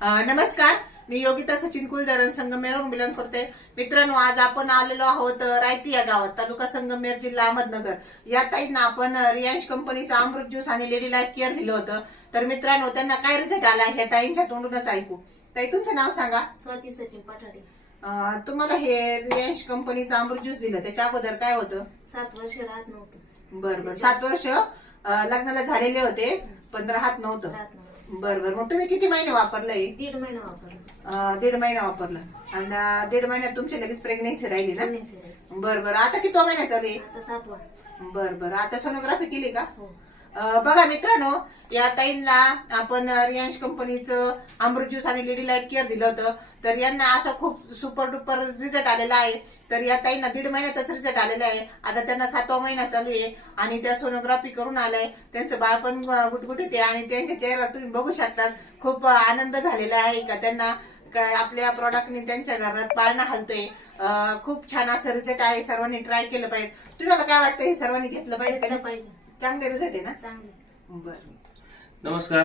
नमस्कार, मी योगिता सचिन कुलधरण संगमेरवरून बिलॉंग करते. मित्रांनो, आज आपण आलेलो आहोत रायती या गावात, तालुका संगमेर, जिल्हा अहमदनगर. या ताईंना आपण रियांश कंपनीचा अमृत ज्यूस आणि लेडी लाईफ केअर दिलं होतं. तर मित्रांनो, त्यांना काय रिझल्ट आला हे ताईंच्या तोंडूनच ऐकू. ताई, तुमचं नाव सांगा. स्वाती सचिन पठाडे. तुम्हाला हे रियांश कंपनीचं अमृत ज्यूस दिलं, त्याच्या अगोदर काय होतं? 7 वर्ष राहत नव्हतं. बरं, 7 वर्ष लग्नाला झालेले होते, पण राहत नव्हतं. बरं, मग तुम्ही किती महिने वापरलंय? 1.5 महिना वापरलं. 1.5 महिना वापरलं. आणि 1.5 महिन्यात तुमची लगेच प्रेग्नेन्सी राहिली ना? प्रेग्नन्सी. बरं, आता किती महिना चालू आहे? आता 7वा. बरं, आता सोनोग्राफी केली का? हो. बघा मित्रांनो, या ताईंना आपण रियांश कंपनीचं अमृत ज्यूस आणि लेडी लाईफ केअर दिलं होतं. तर यांना असं खूप सुपर डुपर रिझल्ट आलेला आहे. तर या ताईंना 1.5 महिन्यातच रिझल्ट आलेला आहे. आता त्यांना 7वा महिना चालू आहे आणि त्या सोनोग्राफी करून आलाय. त्यांचं बाळ पण गुटगुटीत आहे आणि त्यांच्या चेहऱ्यावर तुम्ही बघू शकता, खूप आनंद झालेला आहे का त्यांना आपल्या प्रॉडक्टने त्यांच्या घरात पाळणा हलतोय. खूप छान असं रिझल्ट आहे. सर्वांनी ट्राय केलं पाहिजे. तुम्हाला काय वाटतं, हे सर्वांनी घेतलं पाहिजे? पाहिजे. चांगले रिझल्ट आहे ना? चांगले. बरं. नमस्कार.